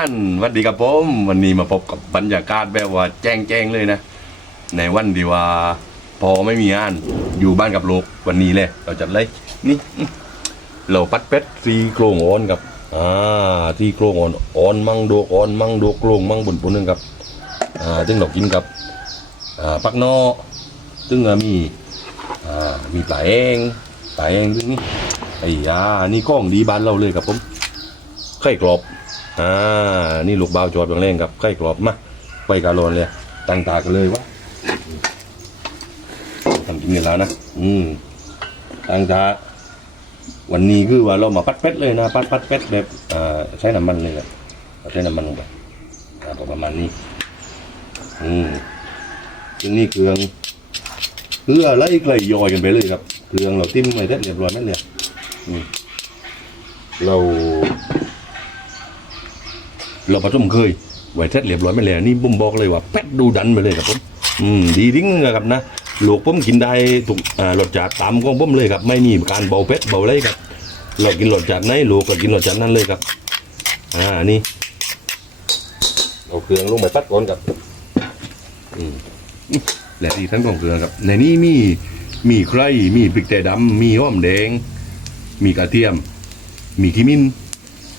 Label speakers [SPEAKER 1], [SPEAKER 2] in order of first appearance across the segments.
[SPEAKER 1] านสวัสดีครับผม วันนี้มาพบกับบรรยากาศแบบว่าแจ้งๆเลยนะ ในวันที่ว่า พอไม่มีงานอยู่บ้านกับลูกวันนี้เลย เราจัดเลยนี่เราปัดเป็ดซีโครงอ่อนกับอ่าซีโครงอ่อนอ่อนมั่งโดกอ่อนมั่งโดกโครงมั่งบุญปุ่นนึงครับอ่าซึ่งเรากินกับอ่าปักนอซึ่งมีอ่ามีปลาเองปลาเองซึ่งนี่ไอ้ยานี่กล้องดีบ้านเราเลยครับผมไข่กรอบ อ่านี่ลูกเบาจอดบางเล่งกับไข่กรอบมาไปกาโลนเลยตั้งตากันเลยวะทำกินกันแล้วนะอืมตั้งตาวันนี้คือว่าเรามาปัดเป็ดเลยนะปัดปัดเป็ดแบบอ่าใช้น้ำมันเลยครับใช้น้ำมันลงไปประมาณนี้อืมซึ่งนี่เครื่องเพื่อไล่ไกลย่อยกันไปเลยครับเครื่องเราติ้มไว้เสร็จเรียบร้อยไหมเนี่ยอืมเรา เราผสมเคยไว้เสร็จเรียบร้อยไม่แล้วนี่ผมบอกเลยว่าแป๊ดดูดันไปเลยครับผมอืมดีทิ้งนะครับนะลูกผมกินได้ถูกอ่ารสจัดตามของผมเลยครับ ไม่มีการเบาเป็ดเบาเลยครับเรากินรสจัดไหนลูกก็กินรสจัดนั้นเลยครับอ่านี่เอาเครื่องลงไปปัดก่อนครับอืมและที่ทั้งของเครื่องครับ ในนี้มีมีไครมีพริกไทยดำมีหอมแดง มีกระเทียม มีขมิ้น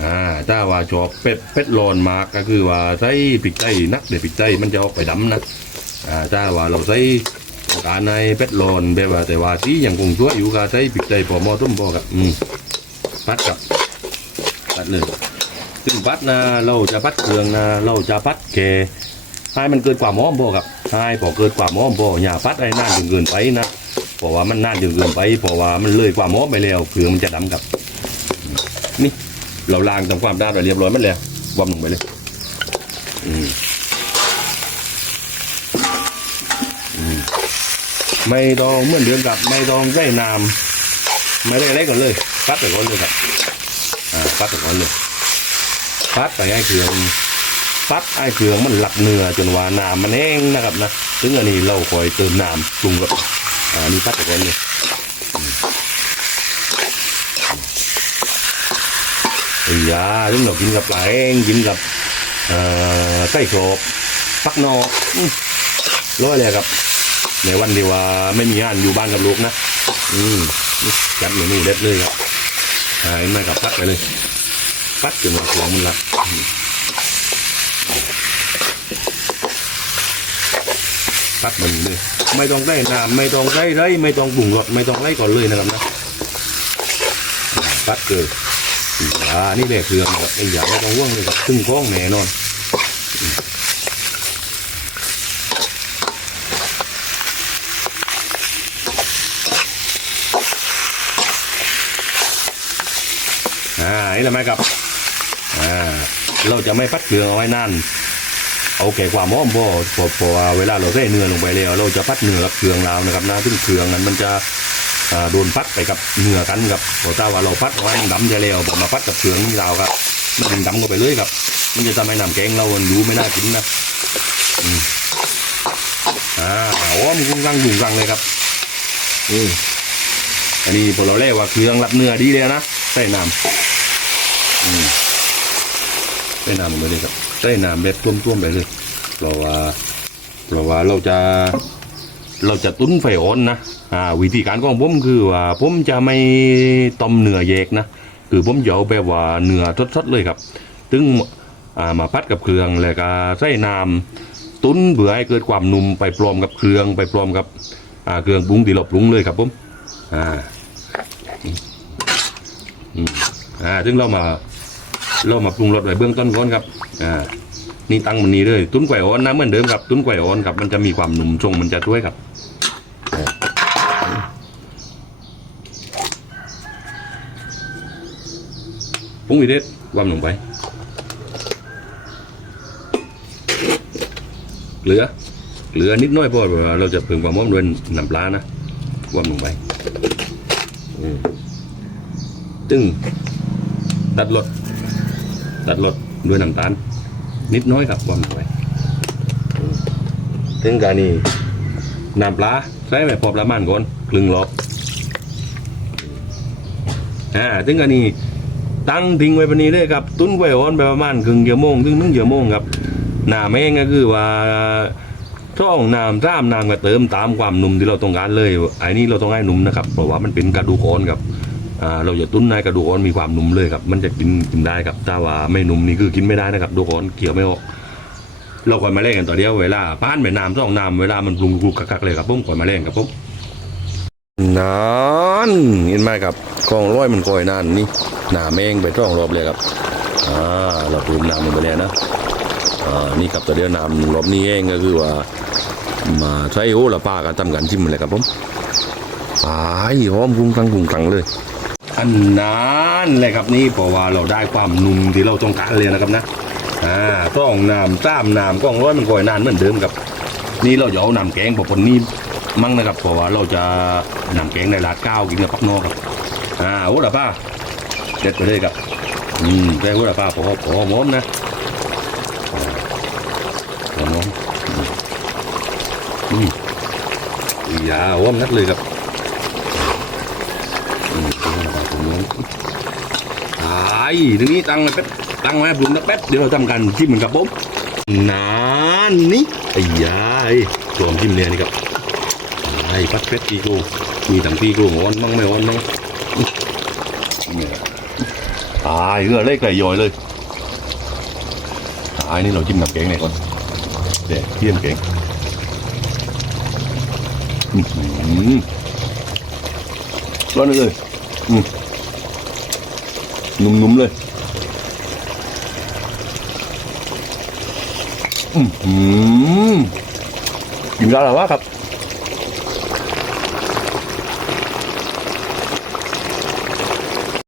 [SPEAKER 1] อ่าถ้าว่าชอบเป็ดเป็ดร้อนมากก็คือว่าใส่พริกไทยนักเดี๋ยวพริกไทยมันจะออกไปดำนะอ่าถ้าว่าเราใส่การในเป็ดร้อนแบบว่าแต่ว่าที่ยังคงชั่วอยู่ก็ใส่พริกไทยพอหมอต้มพอครับอืมพัดกับพัดเลยซึ่งพัดนะเราจะพัดเครื่องนะเราจะพัดแค่ให้มันเกิดความหอมพอครับให้พอเกิดความหอมพออย่าพัดให้นานจนเกินไปนะเพราะว่ามันนานจนเกินไปเพราะว่ามันเลยความหอมไปแล้วเครื่องมันจะดำครับนี่ เราล้างทำความด้านไปเรียบร้อยมันแล้ววอมลงไปเลยอืมไม่ต้องเหมือนเดิมกับ ไม่ต้องใส่น้ำไม่ได้อะไรกันเลยปัดไปก่อนเลยครับอ่าปัดไปก่อนเลยปัดไปให้เครื่องปัดให้เครื่องมันหลักเนื้อจนว่าน้ำมันแห้งนะครับนะถึงอันนี้เราคอยเติมน้ำปรุงกับอ่านี่ปัดไปก่อนเลย ไอ้ ยาถึงเรากินกับปลาเองกินกับเอ่อไส้กรอบฟักนอกร้อยเลยครับ ในวันที่ว่าไม่มีงานอยู่บ้านกับลูกนะ อืมจัดเมนูเด็ดเลยครับหายมากับพัดไปเลยพัดจนว่าหัวมันละอืมพัดมันเลยไม่ต้องได้น้ำไม่ต้องได้ไรไม่ต้องปรุงรสไม่ต้องไล่ก่อนเลยนะครับนะพัดเลย อ่านี่แหละเครื่องครับไอ้อย่างไม่ต้องห่วงเลยครับซึ่งคล้องแน่นอนอ่านี่แหละไหมครับอ่าเราจะไม่พัดเครื่องเอาไว้นานเอาแก่ความหอมบ่พอพอเวลาเราใส่เนื้อลงไปแล้ว เราจะพัดเนื้อกับเครื่องลาวนะครับนะซึ่งเครื่องนั้นมันจะ โดนพัดไปกับเหงื่อกันครับพอถ้าว่าเราพัดไว้มันดำจะแล้วผมมาพัดกับเชืองนี่เราครับมันดึงดำก็ไปเลยครับ มันจะทำให้น้ำแกงเรามันดูไม่น่ากินนะอืมอ่าโอ้มันกุ้งรังกุ้งรังเลยครับอืมอันนี้พอเราเล่ว่าเครื่องรับเนื้อดีเลยนะใส่น้ำอืมใส่น้ำไปเลยครับใส่น้ำแบบต้วมๆไปเลยเพราะว่าเพราะว่าเราจะ เราจะตุ้นไฟอ่อนนะอ่าวิธีการของผมคือว่าผมจะไม่ต้มเนื้อแยกนะคือผมจะเอาแบบว่าเนื้อสดๆเลยครับถึงอ่ามาพัดกับเครื่องแล้วก็ใส่น้ำตุ้นเพื่อให้เกิดความนุ่มไปพร้อมกับเครื่องไปพร้อมกับอ่าเครื่องปรุงที่เราปรุงเลยครับผมอ่าอืมอ่าถึงเรามาเรามาปรุงรสไว้เบื้องต้นก่อนครับอ่า นี่ตั้งมันนี้เลยตุ้นไก่อ่อนนะเหมือนเดิมครับตุ้นไก่อ่อนครับมันจะมีความหนุ่มทรงมันจะช่วยครับปรุงอีเด็ดวางลงไปเหลือเหลือนิดน้อยพราะว่าเราจะเพิ่มความหอมด้วยน้ำปลานะวางลงไปตึงตัดรสตัดรสด้วยน้ำตาล นิดน้อยครับวางลงไปอืมถึงการนี้น้ำปลาใส่ไปพอประมาณก่อนครึ่งรอบอ่าถึงการนี้ตั้งทิ้งไว้ปนนี้เลยครับ ตุ้นไว้อ่อนไปประมาณครึ่งชั่วโมงถึงนึ่งชั่วโมงครับหน้าแม่งก็คือว่าช่องน้ำซ้ำน้ำก็เติมตามความนุ่มที่เราต้องการเลยไอ้นี่เราต้องให้นุ่มนะครับเพราะว่ามันเป็นกระดูกอ่อนครับ เราอย่าตุ้นในกระดูกอ่อนมีความนุ่มเลยครับ มันจะกินกินได้ครับถ้าว่าไม่นุ่มนี่คือกินไม่ได้นะครับดูกอ่อนเกี่ยวไม่ออกเราคอยมาเล่นกันต่อเดียวเวลาป้านไปน้ำต้องน้ำเวลามันปรุงกรุกกักเลยครับผมคอยมาเล่นครับผมนานเห็นไหมครับกองร้อยมันคอยนานนี่หนาแมงไปต้องรอบเลยครับอ่าเราปรุงน้ำมันไปแล้วนะอ่านี่ครับต่อเดียวน้ำรอบนี้เองก็คือว่า มาใช้โอ้ละป้ากันทำกันชิมเลยครับผมอายหอมกรุงกังกรุงกังเลย นนั้นเลยครับนี่เพราะว่าเราได้ความนุ่มที่เราต้องการเลยนะครับนะอ่าต้องน้ำจ้ามน้ำกล้องร้อยมันก่อยนานเหมือนเดิมครับนี่เราจะเอาน้ำแกงปกปนนี่มั่งนะครับเพราะว่าเราจะน้ำแกงในลาดข้าวกินกับปักนอกครับอ่าโอ้ละป้าเด็ดไปเลยครับอืมแกงโอ้ละป้าพอพอหมอมนะอ่าพอหมอมอืมอียาหอมนักเลยครับอืมโอ้ละป้าพอหมอมไอ้ทีนี้ตั้งไว้แป๊บตั้งไว้ปรุงนะแป๊บเดี๋ยวเราทำกันจิ้มเหมือนกับผมนานนี่ไอ้ยายตัวจิ้มเนี่ยนี่ครับไอ้ปัดเป็ดปีโก้มีตังปีโก้อ่อนมั่งไม่อ่อนมั่งเนี่ยตายเรือเล็กไก่ย่อยเลยตายนี่เราจิ้มน้ำแกงเนี่ยก่อนเด็ดเที่ยมแกงอื้อหือร้อนเลยอืม นุ่มๆเลย อืมกินได้หรอวะครับ